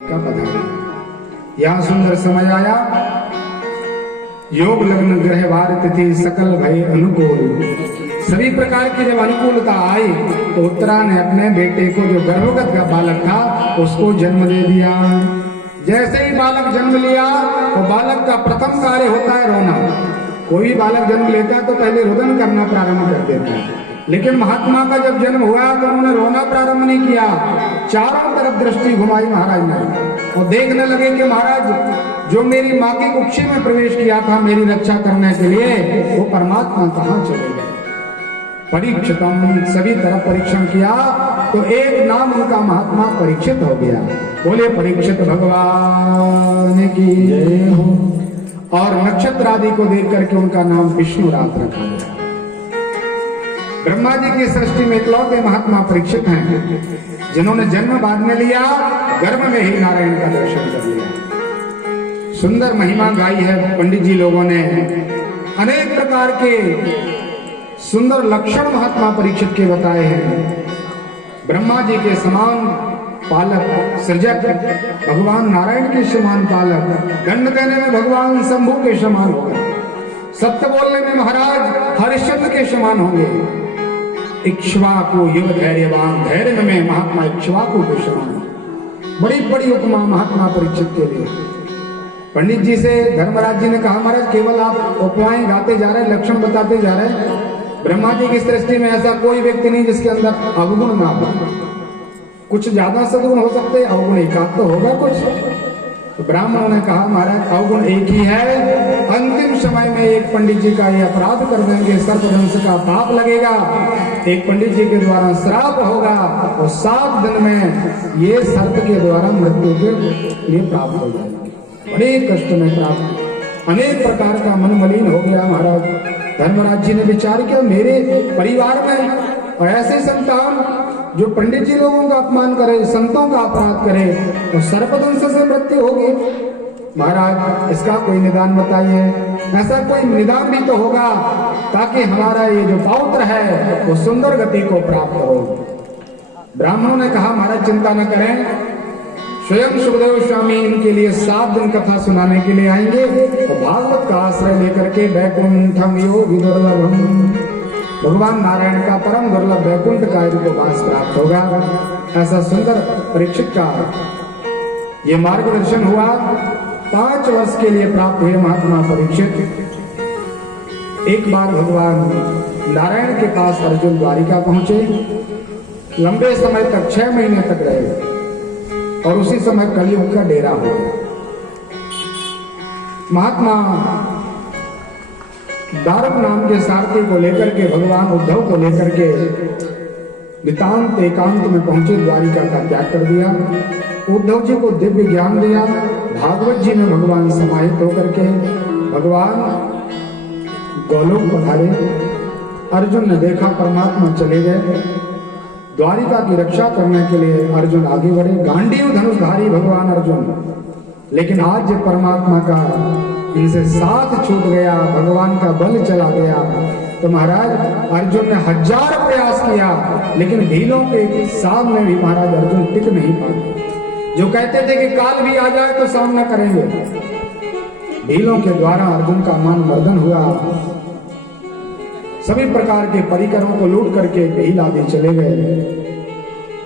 का पधारी। यहाँ सुंदर समय आया, योग लग्न ग्रह वार तिथि सकल भय अनुकूल। सभी प्रकार की जब अनुकूलता आई तो उत्तरा ने अपने बेटे को, जो गर्भगत का बालक था, उसको जन्म दे दिया। जैसे ही बालक जन्म लिया तो बालक का प्रथम कार्य होता है रोना। कोई बालक जन्म लेता है तो पहले रुदन करना प्रारंभ कर देता है, लेकिन महात्मा का जब जन्म हुआ तो उन्होंने रोना प्रारंभ नहीं किया। चारों तरफ दृष्टि घुमाई महाराज ने और देखने लगे कि महाराज जो मेरी माँ की कुक्षी में प्रवेश किया था मेरी रक्षा करने के लिए, वो परमात्मा कहाँ चले गए। परीक्षितम, सभी तरफ परीक्षण किया तो एक नाम उनका महात्मा परीक्षित हो गया। बोले परीक्षित भगवान की जय हो। और नक्षत्र आदि को देख करके उनका नाम विष्णु रात रखा गया। ब्रह्मा जी की सृष्टि में इकलौते महात्मा परीक्षित हैं जिन्होंने जन्म बाद में लिया, गर्भ में ही नारायण का दर्शन कर लिया। सुंदर महिमा गाई है पंडित जी लोगों ने। अनेक प्रकार के सुंदर लक्षण महात्मा परीक्षित के बताए हैं। ब्रह्मा जी के समान पालक सृजक, भगवान नारायण के समान पालक, दंड देने में भगवान शंभु के समान होगा, सत्य बोलने में महाराज हरिश्चंद्र के समान होंगे। इक्ष्वाकु युग धैर्यवान, धैर्य में महात्मा इक्ष्वाकु के समान। बड़ी बड़ी उपमा महात्मा परीक्षित के लिए। पंडित जी से धर्मराज जी ने कहा, महाराज केवल आप उपमाएं गाते जा रहे, लक्षण बताते जा रहे। ब्रह्मा जी की सृष्टि में ऐसा कोई व्यक्ति नहीं जिसके अंदर अवगुण ना हो। कुछ ज्यादा सदगुण हो सकते, अवगुण एकाध तो होगा कुछ। तो ब्राह्मणों ने कहा, महाराज अवगुण एक ही है। अंतिम समय में एक पंडित जी का ये अपराध कर देंगे, सर्पदंश का पाप लगेगा। एक पंडित जी के द्वारा श्राप होगा और 7 दिन में ये सर्प के द्वारा मृत्यु के लिए प्राप्त हो जाएंगे। बड़े कष्ट में प्राप्त, अनेक प्रकार का मन मलिन हो गया। महाराज धर्मराज जी ने विचार किया, मेरे परिवार में और ऐसे संतान जो पंडित जी लोगों का अपमान करे, संतों का अपराध करे तो सर्पदंश से मृत्यु होगी। महाराज इसका कोई निदान बताइए। ऐसा कोई निदान भी तो होगा ताकि हमारा ये जो पौत्र है वो सुंदर गति को प्राप्त हो। ब्राह्मणों ने कहा, महाराज चिंता न करें, स्वयं सुखदेव स्वामी इनके लिए 7 दिन कथा सुनाने के लिए आएंगे और भागवत का आश्रय लेकर के वैकुंठम योगी दुर्लभम, भगवान नारायण का परम दुर्लभ वैकुंठ का इनको वास प्राप्त होगा। ऐसा सुंदर परीक्षित का ये मार्गदर्शन हुआ। 5 वर्ष के लिए प्राप्त हुए महात्मा परीक्षित। एक बार भगवान नारायण के पास अर्जुन द्वारिका पहुंचे। लंबे समय तक 6 महीने तक रहे और उसी समय कलयुग का डेरा हो गया। महात्मा दारुक नाम के सारथी को लेकर के, भगवान उद्धव को लेकर के नितांत एकांत में पहुंचे, द्वारिका का त्याग कर दिया। उद्धव जी को दिव्य ज्ञान दिया। भागवत जी में भगवान समाहित होकर के भगवान गोलोक पधारे। अर्जुन ने देखा परमात्मा चले गए। द्वारिका की रक्षा करने के लिए अर्जुन आगे बढ़े, गांडीव धनुषधारी भगवान अर्जुन। लेकिन आज जब परमात्मा का इनसे साथ छूट गया, भगवान का बल चला गया, तो महाराज अर्जुन ने 1000 प्रयास किया लेकिन भीलों के सामने भी महाराज अर्जुन टिक नहीं पाए। जो कहते थे कि काल भी आ जाए तो सामना करेंगे, भीलों के द्वारा अर्जुन का मान मर्दन हुआ। सभी प्रकार के परिकरों को लूट करके भील आदि चले गए।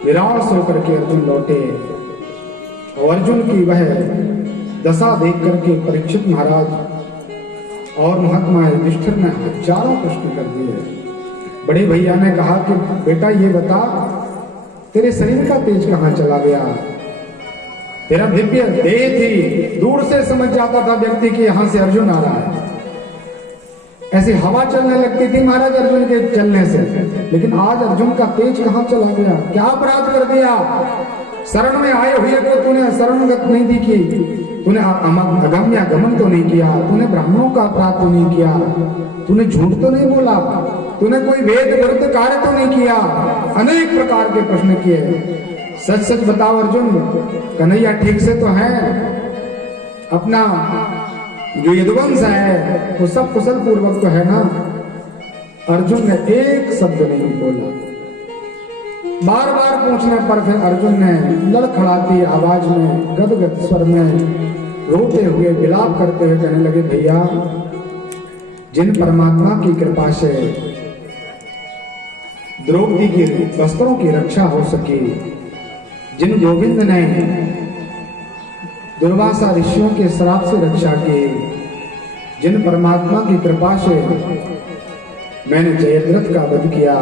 निराश होकर के अर्जुन लौटे और अर्जुन की वह दशा देख करके परीक्षित महाराज और महात्मा युधिष्ठिर ने हजारों प्रश्न कर दिए। बड़े भैया ने कहा कि बेटा ये बता, तेरे शरीर का तेज कहाँ चला गया? तेरा दिव्य देह थी, दूर से समझ जाता था व्यक्ति कि यहां से अर्जुन आ रहा है। ऐसी हवा चलने लगती थी महाराज अर्जुन के चलने से, लेकिन आज अर्जुन का तेज कहाँ चला गया? क्या अपराध कर दिया? शरण में आए हुए को तूने शरणगत नहीं दिखी, तूने अगम्य गमन तो नहीं किया, तूने ब्राह्मणों का अपराध तो नहीं किया, तूने झूठ तो नहीं बोला, तूने कोई वेद विरुद्ध कार्य तो नहीं किया। अनेक प्रकार के प्रश्न किए। सच सच बताओ अर्जुन, कन्हैया ठीक से तो है? अपना जो यदुवंश है वो सब कुशल पूर्वक तो है ना? अर्जुन ने एक शब्द नहीं बोला। बार बार पूछने पर फिर अर्जुन ने लड़खड़ाती आवाज में गदगद स्वर में रोते हुए विलाप करते हुए कहने लगे, भैया जिन परमात्मा की कृपा से द्रौपदी की वस्त्रों की रक्षा हो सकी, जिन गोविंद ने दुर्वासा ऋषियों के श्राप से रक्षा की, जिन परमात्मा की कृपा से मैंने जयद्रथ का वध किया,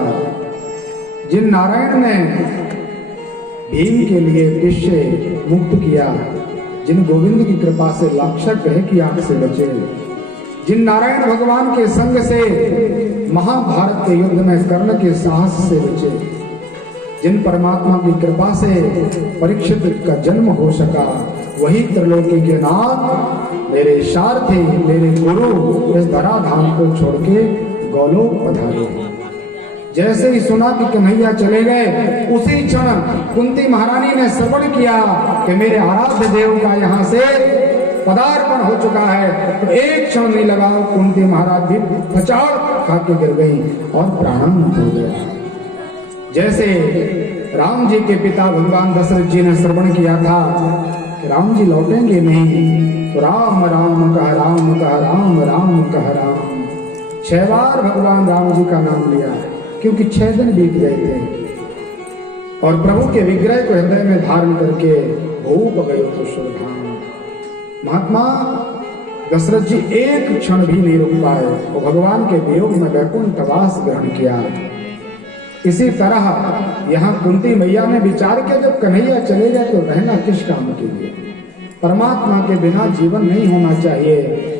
जिन नारायण ने भीम के लिए विष से मुक्त किया, जिन गोविंद की कृपा से लाक्षक ग्रह की आंख से बचे, जिन नारायण भगवान के संग से महाभारत के युद्ध में कर्ण के साहस से बचे, जिन परमात्मा की कृपा से परीक्षित का जन्म हो सका, वही त्रिलोकी के नाथ मेरे सारथी मेरे गुरु इस धराधाम को छोड़ के गोलोक पधारे। जैसे ही सुना कि कन्हैया चले गए, उसी क्षण कुंती महारानी ने श्रवण किया कि मेरे आराध्य देव का यहाँ से पदार्पण हो चुका है, तो एक क्षण नहीं लगा, कुंती महाराज भी पचाड़ खा के गिर गई और प्राणांत हो गया। जैसे राम जी के पिता भगवान दशरथ जी ने श्रवण किया था कि राम जी लौटेंगे नहीं, तो राम राम कह राम कह राम राम कह राम 6 बार भगवान राम जी का नाम लिया, क्योंकि 6 दिन बीत गए थे और प्रभु के विग्रह को हृदय में धारण करके भूप गए तो सुरधाम। महात्मा दशरथ जी एक क्षण भी नहीं रुक पाए और भगवान के वियोग में वैकुंठवास ग्रहण किया। इसी तरह यहाँ कुंती मैया ने विचार किया, जब कन्हैया चले गए तो रहना किस काम के लिए, परमात्मा के बिना जीवन नहीं होना चाहिए,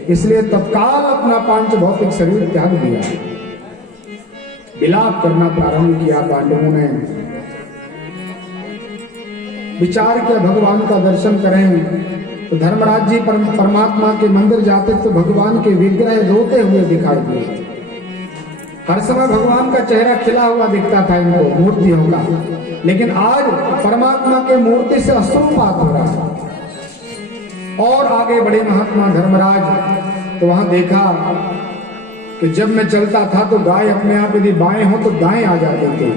इसलिए तत्काल अपना पांच भौतिक शरीर त्याग दिया, विलाप करना प्रारंभ किया। पांडवों ने विचार किया भगवान का दर्शन करें, तो धर्मराज जी परमात्मा के मंदिर जाते तो भगवान के विग्रह रोते हुए दिखाई दिए। हर समय भगवान का चेहरा खिला हुआ दिखता था इनको मूर्तियों का, लेकिन आज परमात्मा के मूर्ति से अश्रुपात हो रहा है। और आगे बड़े महात्मा धर्मराज, तो वहां देखा कि जब मैं चलता था तो गाय अपने आप यदि बाएं हो तो दाएं आ जाती थी।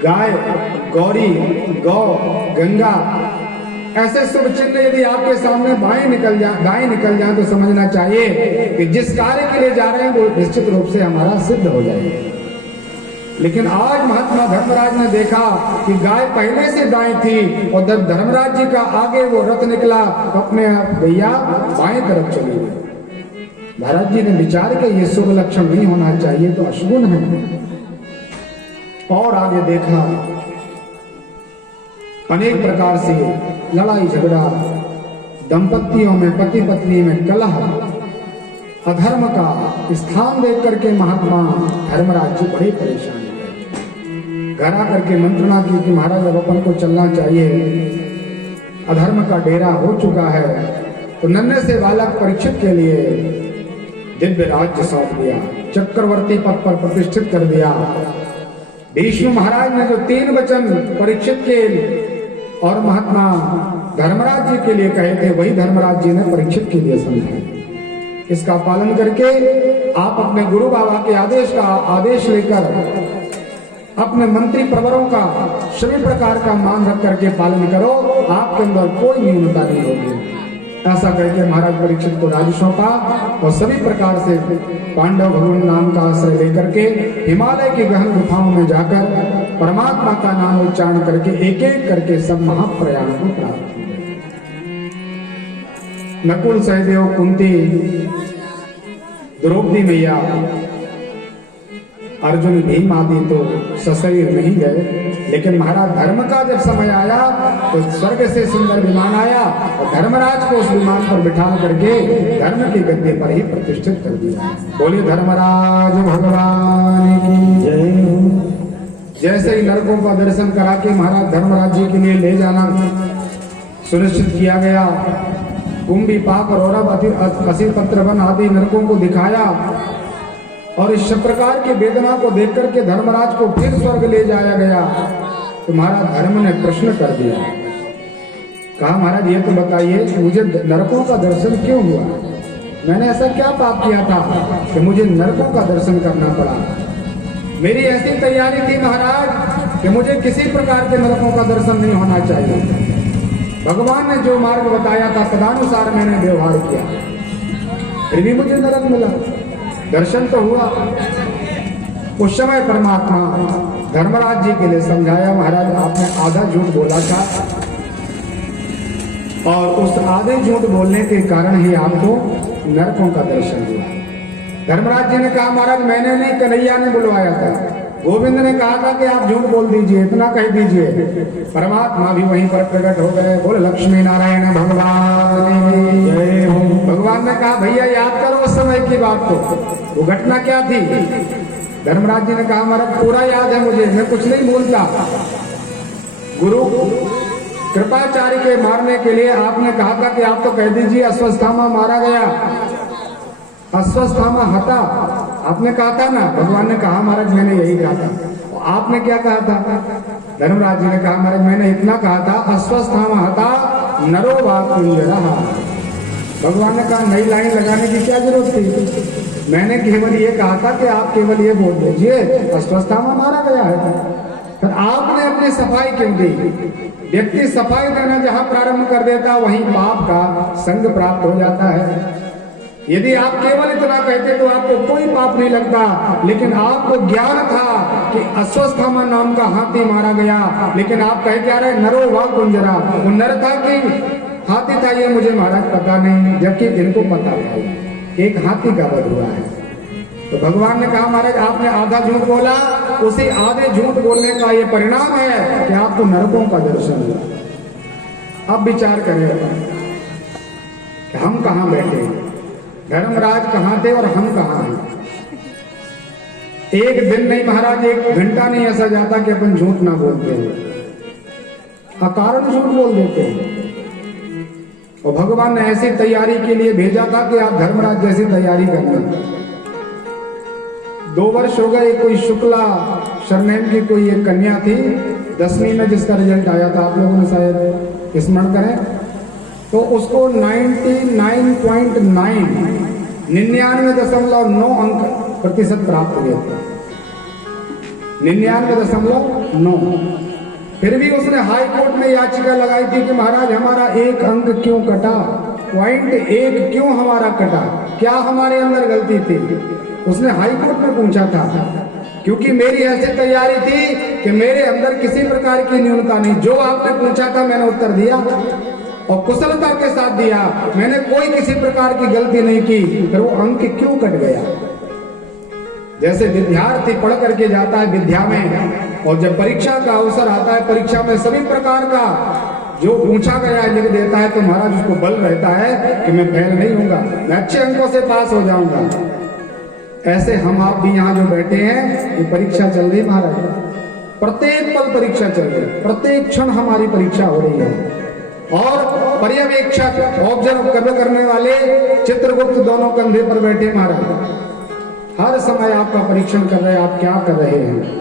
गाय, गौरी, गौ, गंगा ऐसे शुभ चिन्ह यदि आपके सामने बाएं निकल जाए तो समझना चाहिए कि जिस कार्य के लिए जा रहे हैं वो निश्चित रूप से हमारा सिद्ध हो जाएगा। लेकिन आज महात्मा धर्मराज ने देखा कि गाय पहले से दाएं थी और जब धर्मराज जी का आगे वो रथ निकला अपने आप गैया बाएं तरफ चली गई। महाराज जी ने विचार किया ये शुभ लक्षण नहीं होना चाहिए, तो अशुभ है। और आगे देखा अनेक प्रकार से लड़ाई झगड़ा, दंपतियों में पति पत्नी में कलह, अधर्म का स्थान देख करके महात्मा धर्मराज जी बड़े परेशान हुए। घर आकर के मंत्रणा की कि महाराज अब अपन को चलना चाहिए, अधर्म का डेरा हो चुका है। तो नन्हे से बालक परीक्षित के लिए दिव्य राज्य सौंप दिया, चक्रवर्ती पद पर प्रतिष्ठित कर दिया। भीष्म महाराज ने जो 3 वचन परीक्षित के और महात्मा धर्मराज जी के लिए कहे थे, वही धर्मराज जी ने परीक्षित के लिए समझा। इसका पालन करके आप अपने गुरु बाबा के आदेश लेकर अपने मंत्री प्रवरों का सभी प्रकार का मान रख करके पालन करो, आपके अंदर कोई न्यूनता नहीं होगी। ऐसा करके महाराज परीक्षित को राज्य सौंपा और सभी प्रकार से पांडव भगवान नाम का आश्रय लेकर के हिमालय की गहन गुफाओं में जाकर परमात्मा का नाम उच्चारण करके एक एक करके सब महाप्रयाण को प्राप्त हुए। नकुल सहदेव कुंती द्रौपदी मैया अर्जुन भीम आदि तो सशरीर नहीं गए, लेकिन महाराज धर्म का जब समय आया तो स्वर्ग से सुंदर विमान आया और धर्मराज को उस विमान पर बिठा करके धर्म की गद्दी पर ही प्रतिष्ठित कर दिया। बोलिए धर्मराज भगवान की जय। जैसे ही नरकों का दर्शन करा के महाराज धर्मराज जी के लिए ले जाना सुनिश्चित किया गया, कुंभी पाप और असिपत्र वन आदि नरकों को दिखाया और इस प्रकार की वेदना को देख करके धर्मराज को फिर स्वर्ग ले जाया गया। तो महाराज धर्म ने प्रश्न कर दिया, कहा महाराज ये तो बताइए मुझे नरकों का दर्शन क्यों हुआ, मैंने ऐसा क्या पाप किया था कि मुझे नरकों का दर्शन करना पड़ा। मेरी ऐसी तैयारी थी महाराज कि मुझे किसी प्रकार के नरकों का दर्शन नहीं होना चाहिए। भगवान ने जो मार्ग बताया था तदानुसार मैंने व्यवहार किया, फिर भी मुझे नरक मिला। दर्शन तो हुआ। उस समय परमात्मा धर्मराज जी के लिए समझाया, महाराज आपने आधा झूठ बोला था और उस आधे झूठ बोलने के कारण ही आपको नरकों का दर्शन हुआ। धर्मराज जी ने कहा, महाराज मैंने नहीं, कन्हैया ने बुलवाया था। गोविंद ने कहा था कि आप झूठ बोल दीजिए, इतना कह दीजिए। परमात्मा भी वहीं पर प्रकट हो गए। बोले लक्ष्मी नारायण भगवान जय हो। भगवान ने कहा, भैया याद करो उस समय की बात को, वो घटना क्या थी। धर्मराज जी ने कहा, महाराज पूरा याद है मुझे, मैं कुछ नहीं भूलता। गुरु कृपाचार्य के मारने के लिए आपने कहा था कि आप तो कह दीजिए अश्वत्थामा मारा गया, अश्वत्थामा हता, आपने कहा था ना। भगवान ने कहा, महाराज मैंने यही कहा था। आपने क्या कहा था। धर्मराज जी ने कहा, महाराज मैंने इतना कहा था, अश्वत्थामा हता नरो वा कुंजरः। भगवान ने कहा, नई लाइन लगाने की क्या जरूरत थी, मैंने केवल ये कहा था कि आप केवल ये बोल दीजिए अश्वत्थामा मारा गया है। फिर आपने अपनी सफाई क्यों दी। व्यक्ति सफाई देना जहां प्रारंभ कर देता वहीं पाप का संग प्राप्त हो जाता है। यदि आप केवल इतना कहते तो आपको कोई पाप नहीं लगता, लेकिन आपको ज्ञान था कि अश्वत्थामा नाम का हाथी मारा गया, लेकिन आप कह क्या रहे, नरो वा कुंजरा। वो नर था कि हाथी था ये मुझे महाराज पता नहीं, जबकि इनको पता था एक हाथी का वध हुआ है। तो भगवान ने कहा, महाराज आपने आधा झूठ बोला, उसी आधे झूठ बोलने का ये परिणाम है कि आपको नरकों का दर्शन हुआ। अब विचार करें कि हम कहां बैठे, धर्मराज कहां थे और हम कहां हैं। एक दिन नहीं महाराज, एक घंटा नहीं ऐसा जाता कि अपन झूठ ना बोलते हैं, अकारण झूठ बोल देते हैं। और भगवान ने ऐसी तैयारी के लिए भेजा था कि आप धर्मराज जैसी तैयारी करना। 2 वर्ष हो गए, कोई शुक्ला सरनेम की कोई एक कन्या थी, 10वीं में जिसका रिजल्ट आया था, आप लोगों ने शायद स्मरण करें, तो उसको 99.9 अंक प्रतिशत प्राप्त हुए थे। 99.9। फिर भी उसने हाई कोर्ट में याचिका लगाई थी कि महाराज हमारा 1 अंक क्यों कटा, 0.1 क्यों हमारा कटा, क्या हमारे अंदर गलती थी। उसने हाई कोर्ट में पूछा था, क्योंकि मेरी ऐसी तैयारी थी कि मेरे अंदर किसी प्रकार की न्यूनता नहीं। जो आपने पूछा था मैंने उत्तर दिया और कुशलता के साथ दिया, मैंने कोई किसी प्रकार की गलती नहीं की। फिर वो अंक क्यों कट गया। जैसे विद्यार्थी पढ़ करके जाता है विद्या में, और जब परीक्षा का अवसर आता है, परीक्षा में सभी प्रकार का जो पूछा गया लिख देता है, तो महाराज उसको बल रहता है कि मैं फेल नहीं होऊंगा, मैं अच्छे अंकों से पास हो जाऊंगा। ऐसे हम आप भी यहाँ जो बैठे हैं, ये परीक्षा चल रही महाराज, प्रत्येक पल परीक्षा चल रही, प्रत्येक क्षण हमारी परीक्षा हो रही है। और पर्यवेक्षक ऑब्जर्व करने वाले चित्रगुप्त दोनों कंधे पर बैठे महाराज, हर समय आपका परीक्षण कर रहे हैं, आप क्या कर रहे हैं।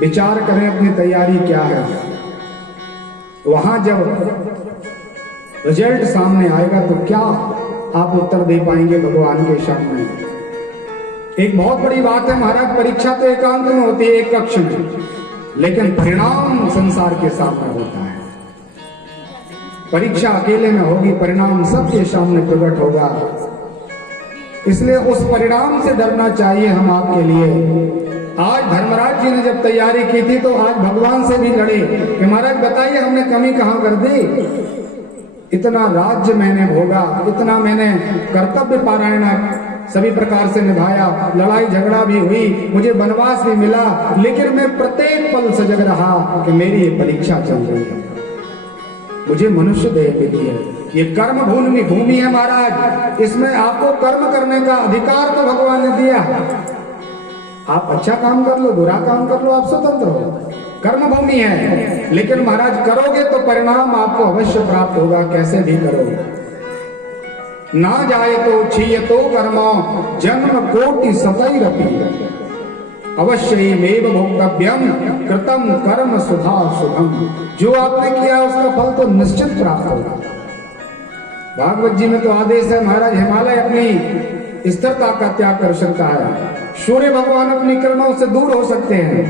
विचार करें अपनी तैयारी क्या है। वहां जब रिजल्ट सामने आएगा तो क्या आप उत्तर दे पाएंगे भगवान के सामने। एक बहुत बड़ी बात है महाराज, परीक्षा तो एकांत में होती है, एक कक्ष में, लेकिन परिणाम संसार के सामने होता है। परीक्षा अकेले में होगी, परिणाम सबके सामने प्रकट होगा। इसलिए उस परिणाम से डरना चाहिए हम आपके लिए। आज धर्मराज जी ने जब तैयारी की थी तो आज भगवान से भी लड़े कि महाराज बताइए हमने कमी कहां कर दी। इतना राज्य मैंने भोगा, इतना मैंने कर्तव्य पारायण सभी प्रकार से निभाया, लड़ाई झगड़ा भी हुई, मुझे वनवास भी मिला, लेकिन मैं प्रत्येक पल सजग रहा कि मेरी ये परीक्षा चल रही है, मुझे मनुष्य देह मिली है, ये कर्म भूमि है महाराज, इसमें आपको कर्म करने का अधिकार तो भगवान ने दिया। आप अच्छा काम कर लो, बुरा काम कर लो, आप स्वतंत्र हो, कर्म भूमि है, लेकिन महाराज करोगे तो परिणाम आपको अवश्य प्राप्त होगा, कैसे भी करो। ना जाए तो छीय तो कर्मो जन्म कोटि सतैरपि अवश्य मेव भोक्तव्यम कृतम कर्म सुधा शुभम। जो आपने किया उसका फल तो निश्चित प्राप्त होगा। भागवत जी में तो आदेश है महाराज, हिमालय अपनी स्थिरता का त्याग कर सकता है, सूर्य भगवान अपनी किरणों से दूर हो सकते हैं,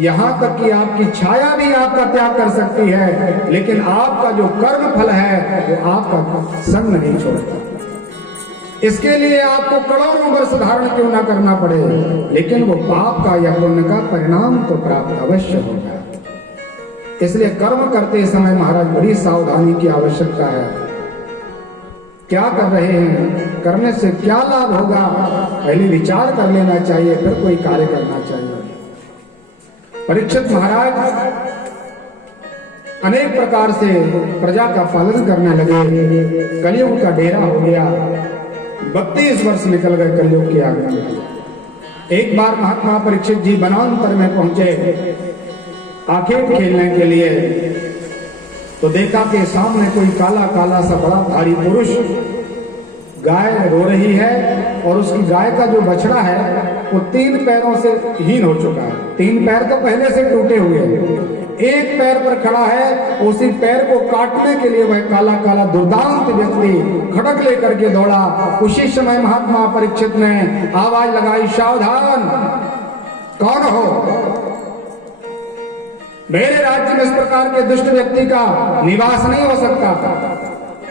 यहाँ तक कि आपकी छाया भी आपका त्याग कर सकती है, लेकिन आपका जो कर्म फल है वो आपका संग नहीं छोड़ता। इसके लिए आपको करोड़ों वर्ष धारण क्यों ना करना पड़े, लेकिन वो पाप का या पुण्य का परिणाम तो प्राप्त अवश्य होगा। इसलिए कर्म करते समय महाराज बड़ी सावधानी की आवश्यकता है। क्या कर रहे हैं, करने से क्या लाभ होगा, पहले विचार कर लेना चाहिए, फिर कोई कार्य करना चाहिए। परीक्षित महाराज अनेक प्रकार से प्रजा का पालन करने लगे। कलयुग का डेरा हो गया। 32 वर्ष निकल गए कलयुग के आगमन में। एक बार महात्मा परीक्षित जी वनांतर में पहुंचे आखेट खेलने के लिए, तो देखा कि सामने कोई काला काला सा बड़ा भारी पुरुष, गाय रो रही है और उसकी गाय का जो बछड़ा है वो 3 पैरों से हीन हो चुका है। 3 पैर तो पहले से टूटे हुए हैं, एक पैर पर खड़ा है। उसी पैर को काटने के लिए वह काला काला दुर्दांत व्यक्ति खड़ग लेकर के दौड़ा। उसी समय महात्मा परीक्षित ने आवाज लगाई, सावधान, कौन हो? मेरे राज्य में इस प्रकार के दुष्ट व्यक्ति का निवास नहीं हो सकता।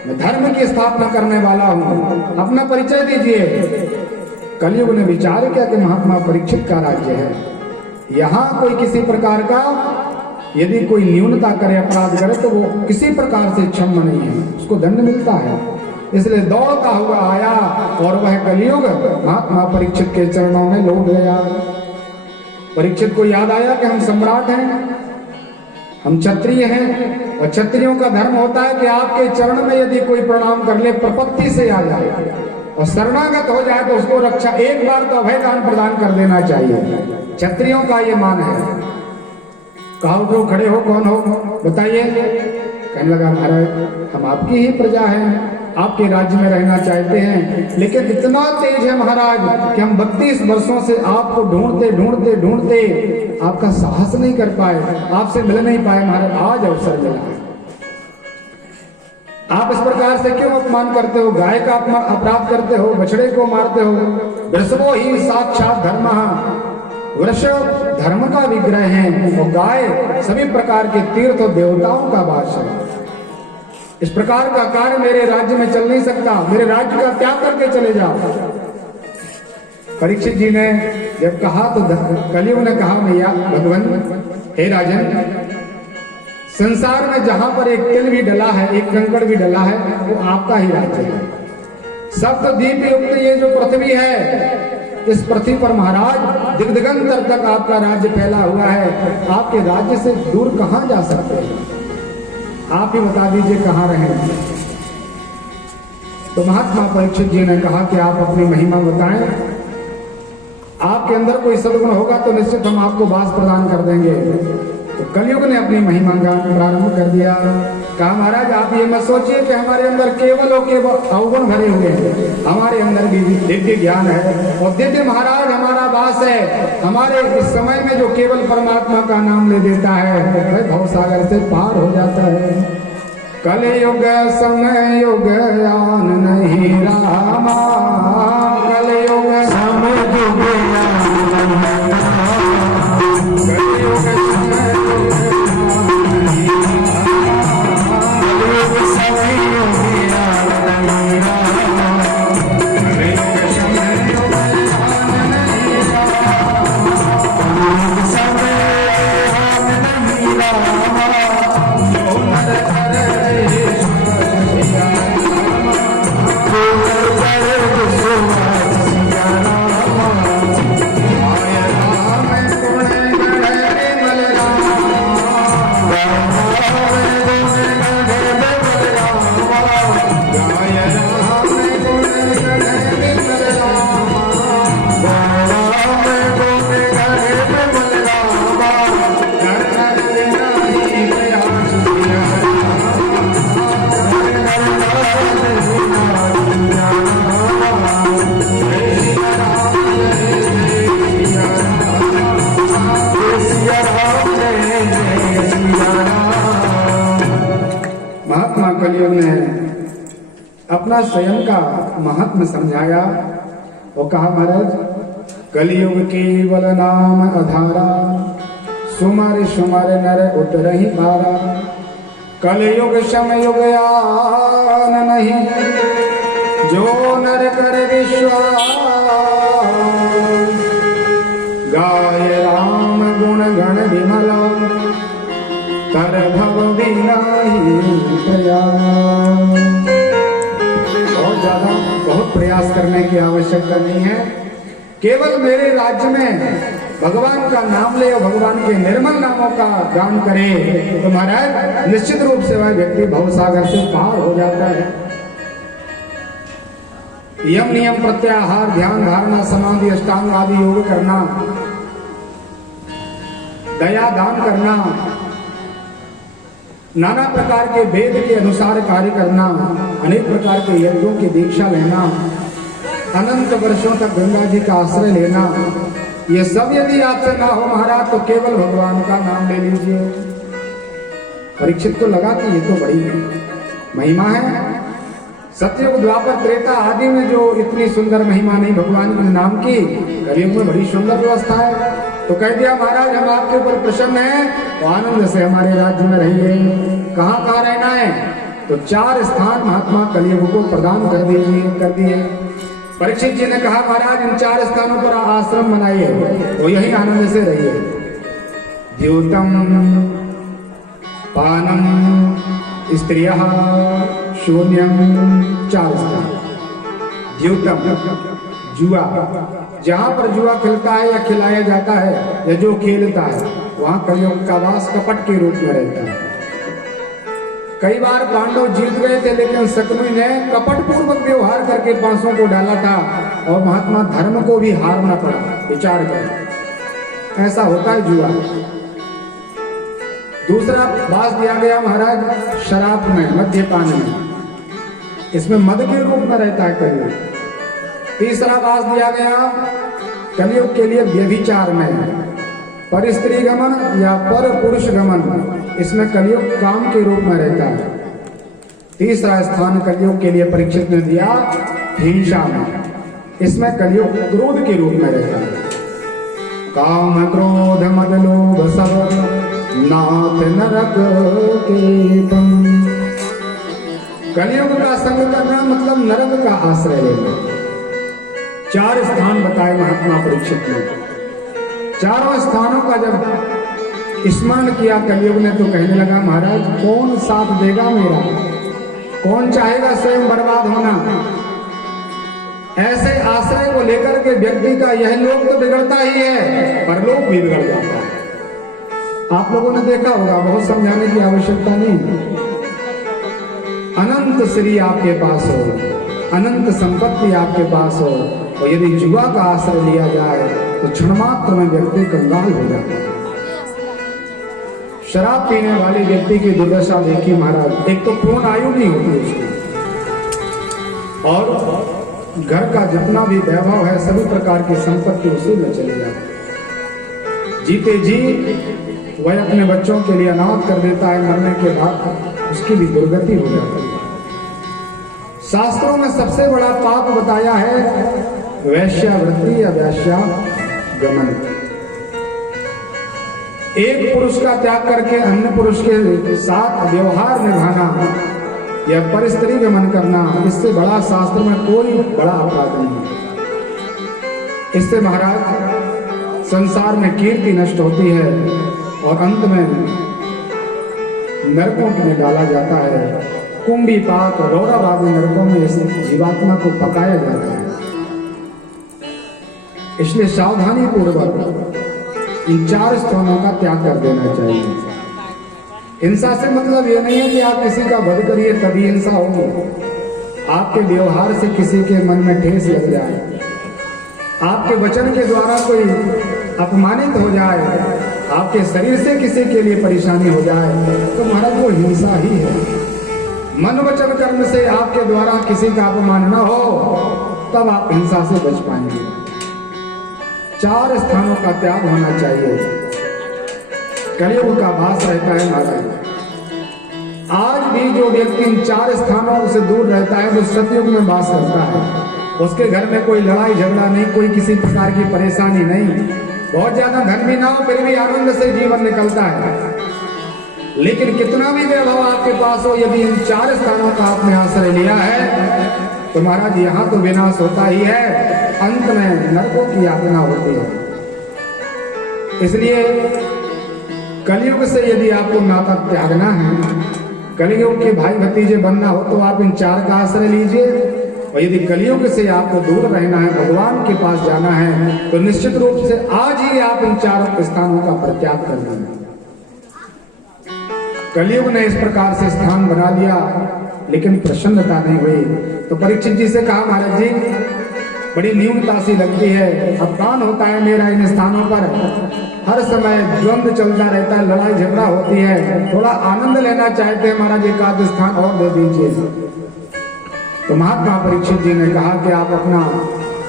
मैं धर्म की स्थापना करने वाला हूं, अपना परिचय दीजिए। कलयुग ने विचार किया कि महात्मा परीक्षित का राज्य है, यहाँ कोई किसी प्रकार का यदि कोई न्यूनता करे, अपराध करे, तो वो किसी प्रकार से क्षम्य नहीं है, उसको दंड मिलता है। इसलिए दौड़ता हुआ आया और वह कलयुग महात्मा परीक्षित के चरणों में लौट गया। परीक्षित को याद आया कि हम सम्राट हैं, हम क्षत्रिय हैं, और क्षत्रियों का धर्म होता है कि आपके चरण में यदि कोई प्रणाम कर ले, प्रपत्ति से आ जाए और शरणागत हो जाए तो उसको रक्षा, एक बार तो अभय दान प्रदान कर देना चाहिए। क्षत्रियों का ये मान है। कहा उठो, खड़े हो, कौन हो, बताइए। कहने लगा, महाराज हम आपकी ही प्रजा हैं, आपके राज्य में रहना चाहते हैं, लेकिन इतना तेज है महाराज कि हम 32 वर्षों से आपको ढूंढते ढूंढते ढूंढते आपका साहस नहीं कर पाए, आपसे मिल नहीं पाए। महाराज आज अवसर मिला है, आप इस प्रकार से क्यों अपमान करते हो, गाय का अपराध करते हो, बछड़े को मारते हो। वृषभो ही साक्षात धर्मः, वृषभ धर्म का विग्रह है और गाय सभी प्रकार के तीर्थ और देवताओं का वास है। इस प्रकार का कार्य मेरे राज्य में चल नहीं सकता, मेरे राज्य का त्याग करके चले जाओ। परीक्षित जी ने जब कहा तो कलयुग ने कहा, भैया भगवान, हे राजन, संसार में जहां पर एक तिल भी डला है, एक कंकड़ भी डला है, वो आपका ही राज्य है। सप्तद्वीप युक्त ये जो पृथ्वी है, इस पृथ्वी पर महाराज दिग्दिगंतर तक आपका राज्य फैला हुआ है। आपके राज्य से दूर कहां जा सकते हैं, आप ही बता दीजिए कहां रहें। तो महात्मा परीक्षित जी ने कहा कि आप अपनी महिमा बताएं, आपके अंदर कोई सद्गुण होगा तो निश्चित हम आपको वास प्रदान कर देंगे। तो कलयुग ने अपनी महिमा गान प्रारंभ कर दिया। कहा, महाराज आप ये मत सोचिए कि हमारे अंदर केवल और केवल अवगुण भरे हुए हैं, हमारे अंदर भी दिव्य ज्ञान है और दिव्य महाराज हमारा वास है। हमारे इस समय में जो केवल परमात्मा का नाम ले देता है वह भवसागर से पार हो जाता है। कलयुग समय युग यान नहीं रामा, कलयुग समय युग कलयुग ने अपना स्वयं का महत्व समझाया और कहा, महाराज कलयुग केवल नाम अधारा, सुमर सुमर नर उतरहि पारा। कलयुग सम युग आन नहीं, जो नर कर विश्वास। गाय राम गुण गण विमला, कर भव विनाहि प्रयास। बहुत प्रयास करने की आवश्यकता नहीं है। केवल मेरे राज्य में भगवान का नाम ले और भगवान के निर्मल नामों का गान करे तो महाराज निश्चित रूप से वह व्यक्ति भवसागर से पार हो जाता है। यम नियम प्रत्याहार ध्यान धारणा समाधि अष्टांग आदि योग करना, दया दान करना, नाना प्रकार के वेद के अनुसार कार्य करना, अनेक प्रकार के यज्ञों की दीक्षा लेना, अनंत वर्षों तक गंगा जी का आश्रय लेना, ये सब यदि आपसे ना हो महाराज तो केवल भगवान का नाम ले लीजिए। परीक्षित को लगा कि ये तो बड़ी महिमा है। सतयुग द्वापर त्रेता आदि में जो इतनी सुंदर महिमा नहीं भगवान के नाम की, कलयुग में बड़ी सुंदर व्यवस्था है। तो कह दिया महाराज हम आपके ऊपर प्रसन्न हैं तो आनंद से हमारे राज्य में रहिए। कहाँ कहाँ रहना है? तो 4 स्थान महात्मा कलयुग को प्रदान कर दिए। परीक्षित जी ने कहा महाराज इन 4 स्थानों पर आश्रम बनाइए तो यही आनंद से रहिए। द्योतम पानम स्त्रियः शून्यम, 4 स्थान। द्योतम जुआ, जहां पर जुआ खिलता है या खिलाया जाता है या जो खेलता है वहां कलयुग का वास कपट के रूप में रहता है। कई बार पांडव जीत गए थे लेकिन शकुनि ने कपट पूर्वक व्यवहार करके पांचों को डाला था और महात्मा धर्म को भी हारना पड़ा। विचार कर, ऐसा होता है जुआ। दूसरा वास दिया गया महाराज शराब में, मद्यपान में, इसमें मद के रूप में रहता है कलयुग। तीसरा वास दिया गया कलयुग के लिए व्यभिचार में, पर स्त्री गमन या पर पुरुष गमन, इसमें कलयुग काम के रूप में रहता है। तीसरा स्थान कलयुग के लिए परीक्षित ने दिया हिंसा में, इसमें कलयुग क्रोध के रूप में रहता है। काम क्रोध मद लोभ सब नाथ नरक के तुम। कलयुग का संग करना मतलब नरक का आश्रय लेना। 4 स्थान बताए महात्मा परीक्षित ने। चारों स्थानों का जब स्मरण किया कलयुग ने तो कहने लगा महाराज कौन साथ देगा मेरा, कौन चाहेगा स्वयं बर्बाद होना। ऐसे आश्रय को लेकर के व्यक्ति का यह लोक तो बिगड़ता ही है, परलोक भी बिगड़ जाता है। आप लोगों ने देखा होगा, बहुत समझाने की आवश्यकता नहीं। अनंत श्री आपके पास हो, अनंत संपत्ति आपके पास हो और यदि जुआ का आश्रय लिया जाए तो क्षण मात्र में व्यक्ति कंगाल हो जाता है। शराब पीने वाले व्यक्ति की दुर्दशा देखी महाराज, एक तो पूर्ण आयु नहीं होती उसकी और घर का जितना भी वैभव है सभी प्रकार की संपत्ति उसी में चली जाती है। जीते जी वह अपने बच्चों के लिए अनाथ कर देता है, मरने के बाद उसकी भी दुर्गति हो जाती है। शास्त्रों में सबसे बड़ा पाप बताया है वैश्यावृत्ति या वैश्यागमन। एक पुरुष का त्याग करके अन्य पुरुष के साथ व्यवहार निभाना या परस्त्री गमन करना, इससे बड़ा शास्त्र में कोई बड़ा अपराध नहीं। इससे महाराज संसार में कीर्ति नष्ट होती है और अंत में नरकों में डाला जाता है। कुंभी पाक रौरव आदि नरकों में इस जीवात्मा को पकाया जाता है। इसलिए सावधानी पूर्वक इन 4 स्थानों का त्याग कर देना चाहिए। हिंसा से मतलब ये नहीं है कि आप किसी का वध करिए तभी हिंसा होगी। आपके व्यवहार से किसी के मन में ठेस लग जाए, आपके वचन के द्वारा कोई अपमानित हो जाए, आपके शरीर से किसी के लिए परेशानी हो जाए तो महाराज वो हिंसा ही है। मन वचन कर्म से आपके द्वारा किसी का अपमान न हो तब आप हिंसा से बच पाएंगे। 4 स्थानों का त्याग होना चाहिए। कलयुग का भास रहता है महाराज। आज भी जो व्यक्ति इन 4 स्थानों से दूर रहता है वो सतयुग में वास करता है। उसके घर में कोई लड़ाई झगड़ा नहीं, कोई किसी प्रकार की परेशानी नहीं, बहुत ज्यादा धन भी ना हो फिर भी आनंद से जीवन निकलता है। लेकिन कितना भी वैभव आपके पास हो, यदि इन 4 स्थानों का आपने आश्रय लिया है तो महाराज यहाँ तो विनाश होता ही है, अंत में नरकों की यातना होती है। इसलिए कलयुग से यदि आपको नाता त्यागना है, कलयुग के भाई भतीजे बनना हो तो आप इन 4 का आश्रय लीजिए। और यदि कलयुग से आपको दूर रहना है, भगवान के पास जाना है, तो निश्चित रूप से आज ही आप इन 4 स्थानों का परित्याग करना है। कलयुग ने इस प्रकार से स्थान बना लिया लेकिन प्रसन्नता नहीं हुई। तो परीक्षित जी से कहा, महाराज जी बड़ी न्यूनता सी लगती है, अपमान होता है मेरा इन स्थानों पर, हर समय द्वंद्व चलता रहता है, लड़ाई झगड़ा होती है, थोड़ा आनंद लेना चाहते हैं महाराज, एक आध स्थान और दे दीजिए। तो महात्मा परीक्षित जी ने कहा कि आप अपना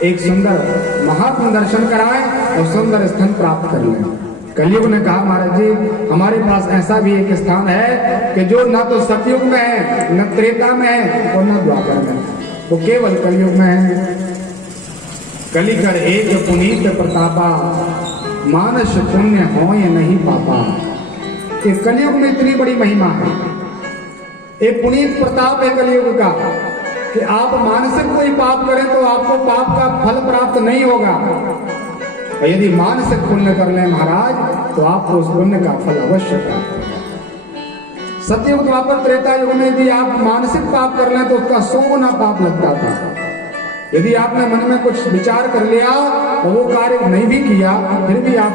एक सुंदर महात्मा दर्शन कराएं और सुंदर स्थान प्राप्त कर लें। कलयुग ने कहा, महाराज जी हमारे पास ऐसा भी एक स्थान है कि जो न तो सतयुग में है, न त्रेता में है और न द्वापर में है, वो केवल कलयुग में है। कलिकर एक पुनीत प्रतापा, मानस पुण्य हो या नहीं पापा। इस कलयुग में इतनी बड़ी महिमा है, एक पुनीत प्रताप है कलयुग का कि आप मानसिक कोई पाप करें तो आपको पाप का फल प्राप्त नहीं होगा, और यदि मानसिक पुण्य कर लें महाराज तो आपको उस पुण्य का फल अवश्य प्राप्त होगा। सतयुग द्वापर त्रेता युग में यदि आप मानसिक पाप कर लें तो उसका 100 गुना पाप लगता था। यदि आपने मन में कुछ विचार कर लिया और वो कार्य नहीं भी किया फिर भी आप